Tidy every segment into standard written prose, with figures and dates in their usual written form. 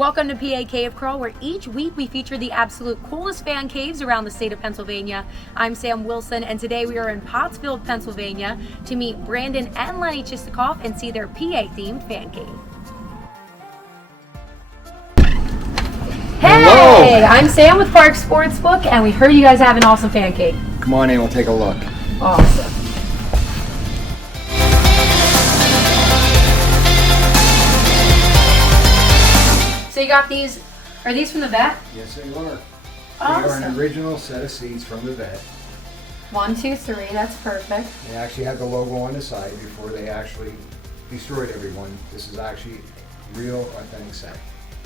Welcome to PA Cave Crawl, where each week we feature the absolute coolest fan caves around the state of Pennsylvania. I'm Sam Wilson, and today we are in Pottsville, Pennsylvania to meet Brandon and Lennie Chistakoff and see their PA-themed fan cave. Hey! Hello. I'm Sam with Park Sportsbook, and we heard you guys have an awesome fan cave. Come on in, we'll take a look. Awesome. So you got these, are these from the vet? Yes, they are. Awesome. They are an original set of seats from the vet. 1, 2, 3, that's perfect. They actually have the logo on the side before they actually destroyed everyone. This is actually real, authentic set.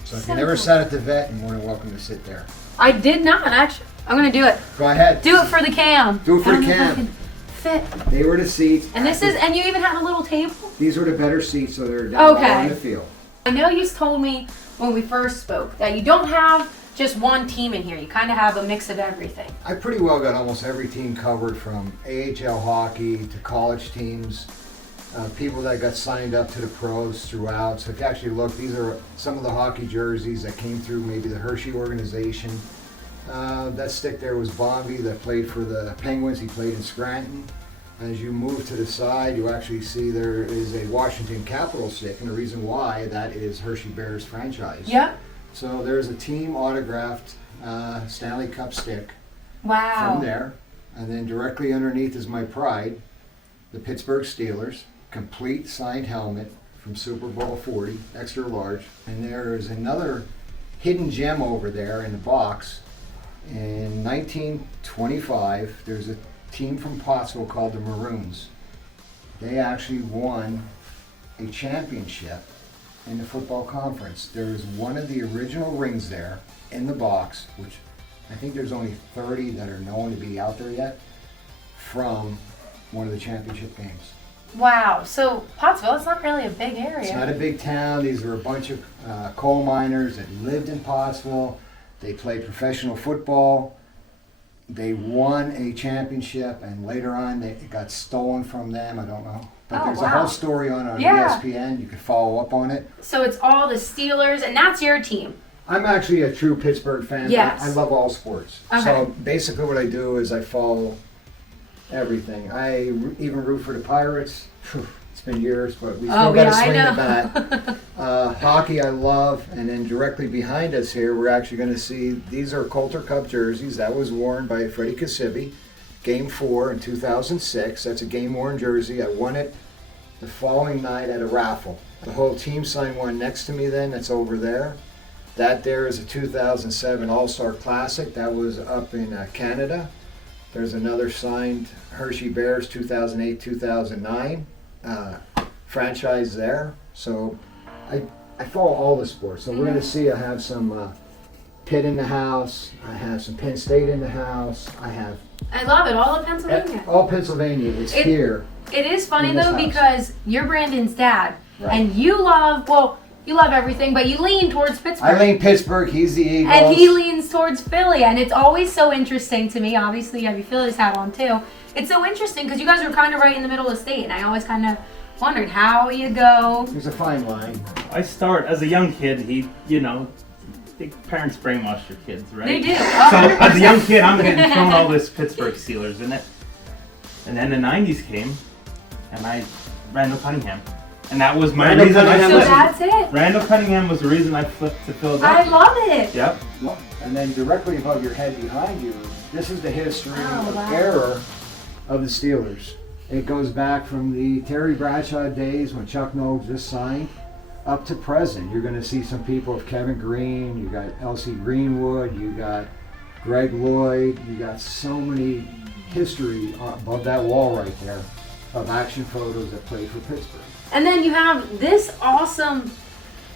So if you never sat at the vet, you're more than welcome to sit there. I did not, actually. I'm going to do it. Go ahead. Do it for the cam. Do it for the I don't know if I cam. can fit. They were the seats. And this is, and you even have a little table? These were the better seats, so they're down Okay. on the field. I know you told me when we first spoke that you don't have just one team in here. You kind of have a mix of everything. I pretty well got almost every team covered, from AHL hockey to college teams, people that got signed up to the pros throughout. So if you actually look, these are some of the hockey jerseys that came through maybe the Hershey organization. That stick there was Bombi that played for the Penguins. He played in Scranton. As you move to the side, you actually see there is a Washington Capitals stick, and the reason why, that is Hershey Bears franchise. Yep. So there's a team autographed Stanley Cup stick Wow. from there. And then directly underneath is my pride, the Pittsburgh Steelers, complete signed helmet from Super Bowl 40, extra large. And there is another hidden gem over there in the box. In 1925, there's a team from Pottsville called the Maroons. They actually won a championship in the football conference. There is one of the original rings there in the box, which I think there's only 30 that are known to be out there yet, from one of the championship games. Wow. So Pottsville, it's not really a big area. It's not a big town. These were a bunch of coal miners that lived in Pottsville. They played professional football. They won a championship, and later on it got stolen from them. I don't know. But there's a whole story on ESPN. You can follow up on it. So it's all the Steelers, and that's your team. I'm actually a true Pittsburgh fan. Yes. I love all sports. Okay. So basically what I do is I follow everything. I even root for the Pirates. It's been years, but we still got to swing the bat. Hockey I love, and then directly behind us here, we're actually going to see, these are Coulter Cup jerseys. That was worn by Freddie Kasibi, Game 4 in 2006. That's a game-worn jersey. I won it the following night at a raffle. The whole team signed one next to me then, that's over there. That there is a 2007 All-Star Classic. That was up in Canada. There's another signed Hershey Bears 2008-2009 franchise there. So I follow all the sports. So we're going to see, I have some Pitt in the house. I have some Penn State in the house. I love it. All of Pennsylvania. All Pennsylvania is here. It is funny in this though house. because you're Brandon's dad, Right. and you love everything, but you lean towards Pittsburgh. I lean Pittsburgh. He's the Eagles. And he leans towards Philly, and it's always so interesting to me. Obviously, you have your Phillies hat on too. It's so interesting because you guys are kind of right in the middle of the state, and I always kind of wondered how you go. There's a fine line. I start as a young kid. Parents brainwash your kids, right? They do. So as a young kid, I'm getting thrown all this Pittsburgh Steelers in it. And then the '90s came, and Randall Cunningham, and that was my Randall reason. Cunningham So was- that's it. Randall Cunningham was the reason I flipped to Philadelphia. I love it. Yep. And then directly above your head behind you, this is the history wow. era of the Steelers. It goes back from the Terry Bradshaw days when Chuck Noll just signed up to present. You're going to see some people of Kevin Green, you got L.C. Greenwood, you got Greg Lloyd, you got so many history above that wall right there of action photos that played for Pittsburgh. And then you have this awesome.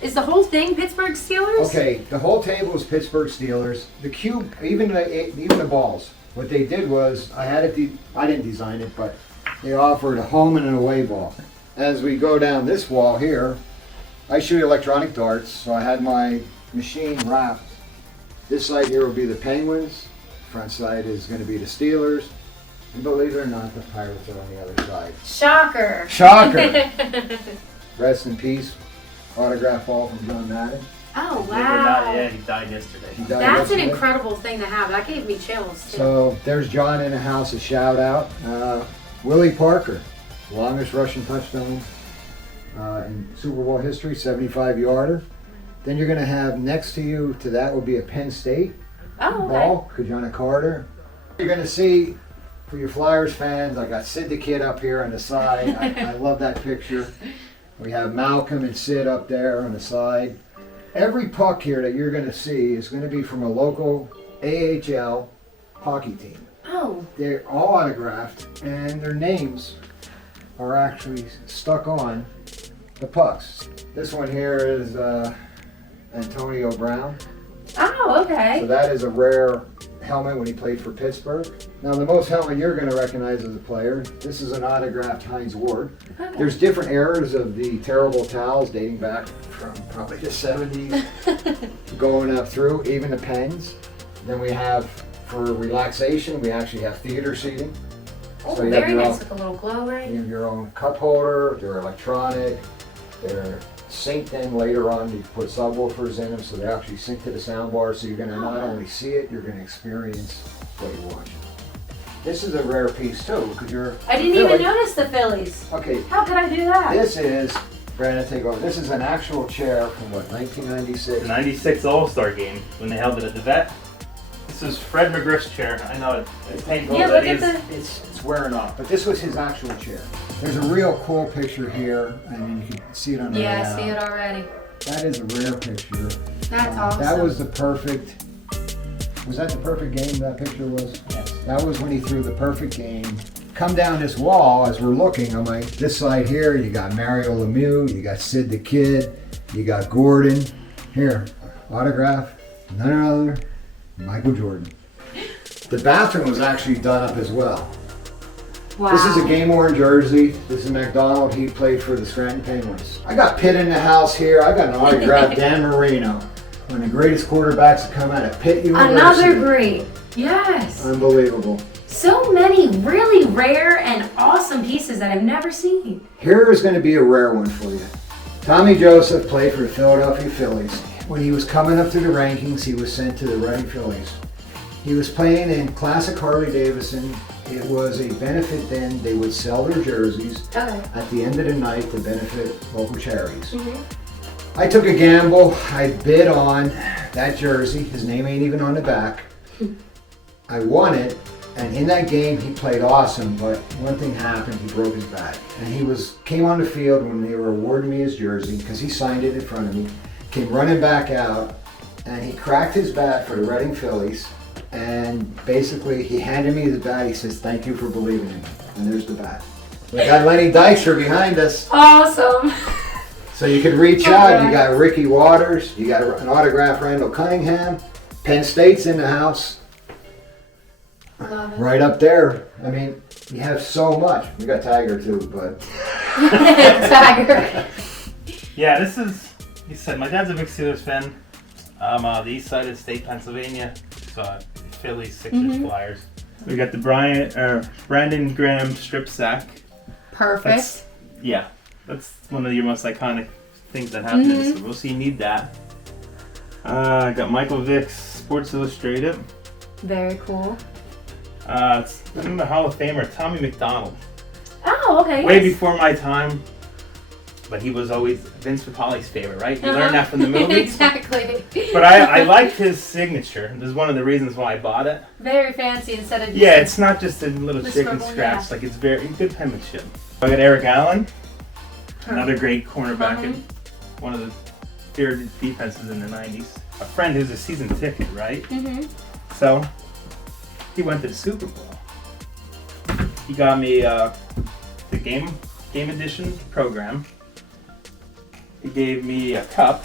Is the whole thing Pittsburgh Steelers? Okay, the whole table is Pittsburgh Steelers. The cube, even the balls. What they did was, I didn't design it, but they offered a home and an away ball. As we go down this wall here, I shoot electronic darts, so I had my machine wrapped. This side here will be the Penguins. Front side is going to be the Steelers. And believe it or not, the Pirates are on the other side. Shocker. Shocker! Rest in peace. Autograph ball from John Madden. Oh, Believe it or not, wow. yeah, he died yesterday. He died That's an yesterday. incredible thing to have. That gave me chills. Too. So there's John in the house, a shout out. Willie Parker, longest rushing touchdown in Super Bowl history, 75-yarder. Then you're going to have next to you, to that will be a Penn State ball, Kajana Carter. You're going to see, for your Flyers fans, I got Sid the Kid up here on the side. I love that picture. We have Malcolm and Sid up there on the side. Every puck here that you're going to see is going to be from a local AHL hockey team. Oh. They're all autographed, and their names are actually stuck on the pucks. This one here is Antonio Brown. Oh, okay. So that is a rare helmet when he played for Pittsburgh. Now the most helmet you're going to recognize as a player, this is an autographed Heinz Ward. Okay. There's different eras of the terrible towels dating back from probably the 70s going up through, even the pens. Then we have, for relaxation, we actually have theater seating. Oh, So you have very your nice own- with a little glow, right? You have your own cup holder, they're electronic, they're synced in later on. You put subwoofers in them so they actually sync to the sound bar, so you're going to not only see it, you're going to experience what you're watching. This is a rare piece too, because you're I didn't even notice the Phillies. Okay, How could I do that? this is, Brandon, take over. This is an actual chair from what, 1996? The 96 All-Star game, when they held it at the vet. This is Fred McGriff's chair. I know it's painful, Yeah, but look it at is. It's wearing off, but this was his actual chair. There's a real cool picture here, and you can see it on the Yeah, I layout. see it already. That is a rare picture. That's awesome. That was the perfect. Was that the perfect game that picture was? Yes. That was when he threw the perfect game. Come down this wall as we're looking. I'm like, this side here, you got Mario Lemieux, you got Sid the Kid, you got Gordon. Here, autograph, none other, Michael Jordan. The bathroom was actually done up as well. Wow. This is a game-worn jersey. This is Mcdonald. He played for the Scranton Penguins. I got Pitt in the house here. I got an autograph, Dan Marino. One of the greatest quarterbacks to come out of Pitt University. Another great. Yes. Unbelievable. So many really rare and awesome pieces that I've never seen. Here is going to be a rare one for you. Tommy Joseph played for the Philadelphia Phillies. When he was coming up through the rankings, he was sent to the Reading Phillies. He was playing in classic Harley Davidson. It was a benefit then. They would sell their jerseys Okay. at the end of the night to benefit local charities. Mm-hmm. I took a gamble. I bid on that jersey. His name ain't even on the back. I won it, and in that game he played awesome, but one thing happened. He broke his back. And he came on the field when they were awarding me his jersey, because he signed it in front of me, came running back out, and he cracked his bat for the Reading Phillies. And basically, he handed me the bat. He says, "Thank you for believing in me." And there's the bat. We got Lenny Dykstra behind us. Awesome. So you could reach out. You got Ricky Waters. You got an autographed Randall Cunningham. Penn State's in the house. Love it. Right up there. I mean, you have so much. We got Tiger too, but Tiger. Yeah, this is, he said, my dad's a big Steelers fan. I'm the east side of the state, Pennsylvania. So Phillies, Sixers, Flyers. We got the Brandon Graham strip sack. Perfect. That's one of your most iconic things that happened in the Super Bowl, so you need that. I got Michael Vicks Sports Illustrated. Very cool. It's the Hall of Famer Tommy McDonald. Oh, okay. Way yes. before my time, but he was always Vince Papali's favorite, right? You learned that from the movie. Exactly. But I liked his signature. This is one of the reasons why I bought it. Very fancy instead of just Yeah, it's not just a little The chicken scribble, scratch. yeah. Like, it's very good penmanship. I got Eric Allen, another great cornerback in one of the feared defenses in the 90s. A friend who's a season ticket, right? So he went to the Super Bowl. He got me the game edition program. He gave me a cup.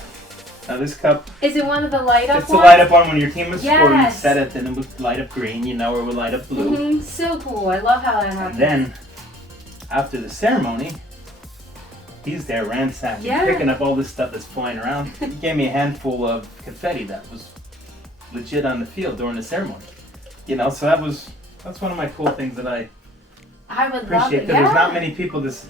Now this cup, Is it one of the light up it's ones? the light up one when your team was scoring. You Yes. set it, and it would light up green, or it would light up blue. So cool. I love how that And happens. then, after the ceremony, he's there ransacking, Yeah. picking up all this stuff that's flying around. He gave me a handful of confetti that was legit on the field during the ceremony. So that's one of my cool things that I I would love appreciate, it. because there's not many people because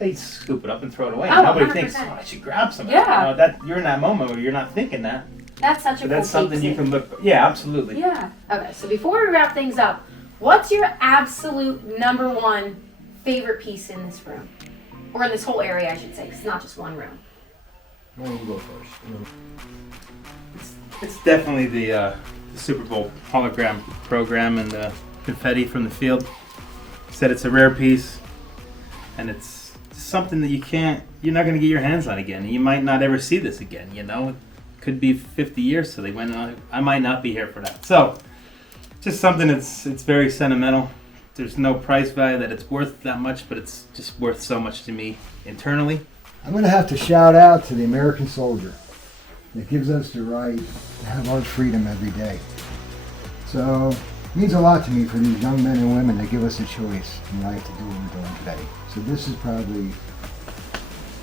they scoop it up and throw it away. Oh, Nobody 100%. thinks, oh, I should grab some. Yeah. You know, that you're in that moment where you're not thinking that. That's such a But cool that's something you keepsake. can look. Yeah, absolutely. Yeah. Okay, so before we wrap things up, what's your absolute number one favorite piece in this room? Or in this whole area, I should say. It's not just one room. Why don't you go first? It's definitely the Super Bowl hologram program and the confetti from the field. Said it's a rare piece, and it's something that you're not going to get your hands on again. You might not ever see this again, you know? It could be 50 years till they went on. I might not be here for that. So, just something it's very sentimental. There's no price value that it's worth that much, but it's just worth so much to me internally. I'm going to have to shout out to the American soldier that gives us the right to have our freedom every day. So it means a lot to me for these young men and women that give us a choice in life to do what we're doing today. So this is probably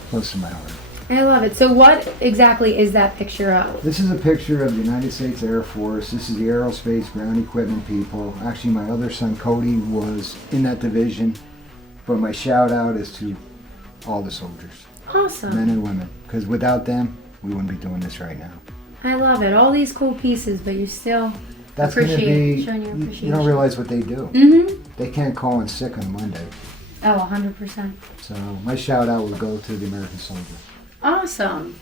close to my heart. I love it. So what exactly is that picture of? This is a picture of the United States Air Force. This is the aerospace ground equipment people. Actually, my other son, Cody, was in that division. But my shout out is to all the soldiers, Awesome. men and women, because without them, we wouldn't be doing this right now. I love it. All these cool pieces, but you still That's going to appreciate be, showing your you appreciation. don't realize what they do. Mm-hmm. They can't call in sick on Monday. Oh, 100%. So my shout out would go to the American soldier. Awesome.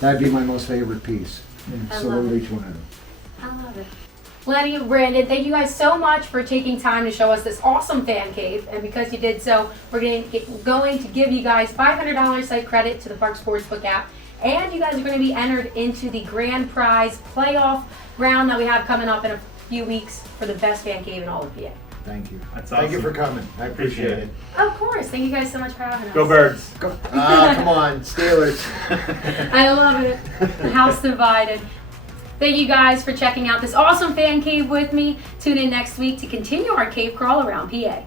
That'd be my most favorite piece. And I love salute it. each one of them. I love it. Lennie, Brandon, thank you guys so much for taking time to show us this awesome fan cave. And because you did so, we're going to give you guys $500 site credit to the Park Sportsbook app. And you guys are going to be entered into the grand prize playoff round that we have coming up in a few weeks for the best fan cave in all of PA. Thank you. That's Thank you awesome. for coming. I appreciate it. Of course. Thank you guys so much for having us. Go Birds. Come on, Steelers. I love it. The house divided. Thank you guys for checking out this awesome fan cave with me. Tune in next week to continue our cave crawl around PA.